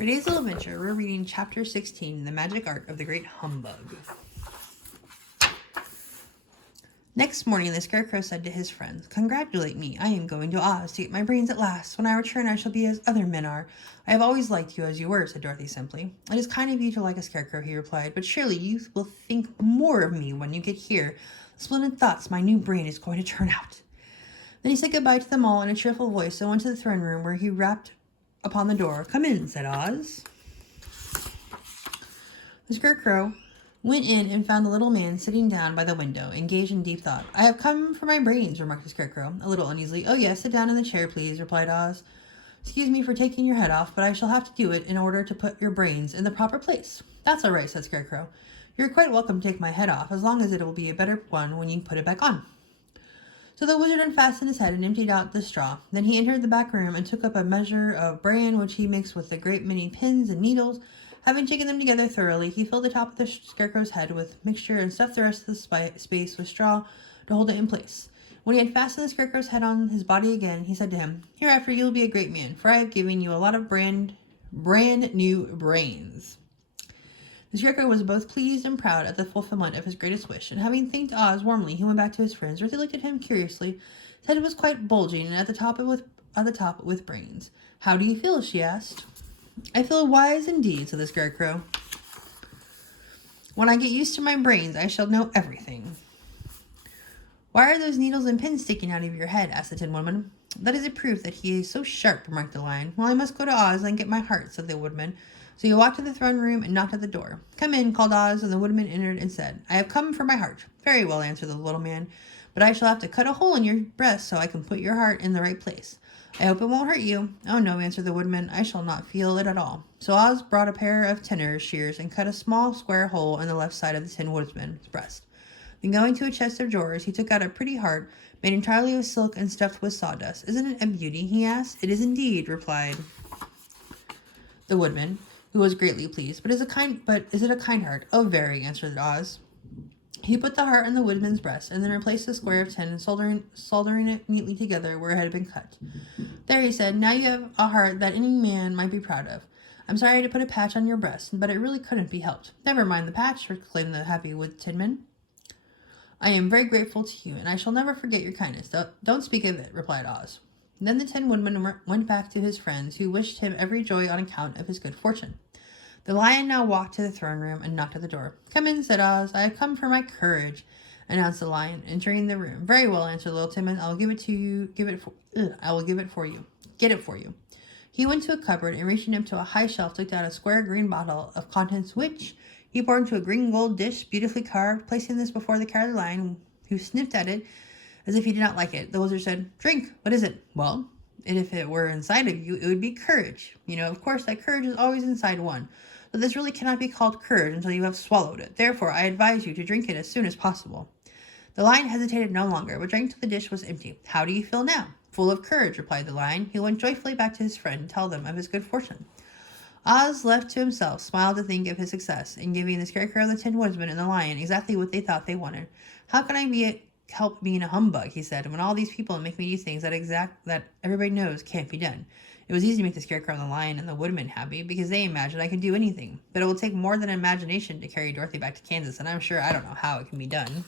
For today's little adventure, we're reading Chapter 16, The Magic Art of the Great Humbug. Next morning, the Scarecrow said to his friends, "Congratulate me. I am going to Oz to get my brains at last. When I return, I shall be as other men are." "I have always liked you as you were," said Dorothy simply. "It is kind of you to like a Scarecrow," he replied, "but surely you will think more of me when you get here. Splendid thoughts my new brain is going to turn out." Then he said goodbye to them all in a cheerful voice and went to the throne room, where he rapped upon the door. "Come in," said Oz. The Scarecrow went in and found the little man sitting down by the window, engaged in deep thought. "I have come for my brains," remarked the Scarecrow, a little uneasily. "Oh, yes, sit down in the chair, please," replied Oz. "Excuse me for taking your head off, but I shall have to do it in order to put your brains in the proper place." "That's all right," said Scarecrow. "You're quite welcome to take my head off, as long as it will be a better one when you put it back on." So the wizard unfastened his head and emptied out the straw. Then he entered the back room and took up a measure of bran, which he mixed with a great many pins and needles. Having shaken them together thoroughly, he filled the top of the Scarecrow's head with mixture and stuffed the rest of the space with straw to hold it in place. When he had fastened the Scarecrow's head on his body again, he said to him, "Hereafter you will be a great man, for I have given you a lot of brand new brains." The Scarecrow was both pleased and proud at the fulfillment of his greatest wish, and having thanked Oz warmly, he went back to his friends. Dorothy looked at him curiously. His head was quite bulging, and at the top with brains. "How do you feel?" she asked. "I feel wise indeed," said the Scarecrow. "When I get used to my brains, I shall know everything." "Why are those needles and pins sticking out of your head?" asked the Tin Woodman. "That is a proof that he is so sharp," remarked the Lion. "Well, I must go to Oz and get my heart," said the Woodman. So he walked to the throne room and knocked at the door. "Come in," called Oz, and the Woodman entered and said, "I have come for my heart." "Very well," answered the little man, "but I shall have to cut a hole in your breast so I can put your heart in the right place. I hope it won't hurt you." "Oh, no," answered the Woodman, "I shall not feel it at all." So Oz brought a pair of tinner's shears and cut a small square hole in the left side of the Tin Woodman's breast. Then going to a chest of drawers, he took out a pretty heart made entirely of silk and stuffed with sawdust. "Isn't it a beauty?" he asked. "It is indeed," replied the Woodman, who was greatly pleased. But is it a kind heart?" "Oh, very," answered Oz. He put the heart on the Woodman's breast, and then replaced the square of tin, soldering it neatly together where it had been cut. "There," he said, "now you have a heart that any man might be proud of. I'm sorry to put a patch on your breast, but it really couldn't be helped." "Never mind the patch," exclaimed the happy Tinman. "I am very grateful to you, and I shall never forget your kindness." Don't speak of it," replied Oz. Then the Tin Woodman went back to his friends, who wished him every joy on account of his good fortune. The Lion now walked to the throne room and knocked at the door. "Come in," said Oz. "I have come for my courage," announced the Lion, entering the room. "Very well," answered little Timon. "I will give it to you. I will give it for you. Get it for you." He went to a cupboard and, reaching up to a high shelf, took out a square green bottle of contents, which he poured into a green gold dish, beautifully carved. Placing this before the Cowardly Lion, who sniffed at it as if he did not like it, the wizard said, "Drink. What is it?" "Well, and if it were inside of you, it would be courage. You know, of course, that courage is always inside one. But this really cannot be called courage until you have swallowed it. Therefore, I advise you to drink it as soon as possible." The Lion hesitated no longer, but drank till the dish was empty. "How do you feel now?" "Full of courage," replied the Lion. He went joyfully back to his friend to tell them of his good fortune. Oz, left to himself, smiled to think of his success in giving the Scarecrow, the Tin Woodman, and the Lion exactly what they thought they wanted. "How can I help being a humbug," he said, "when all these people make me do things that everybody knows can't be done?" It was easy to make the Scarecrow and the Lion and the Woodman happy, because they imagined I could do anything. But it will take more than imagination to carry Dorothy back to Kansas, and I'm sure I don't know how it can be done.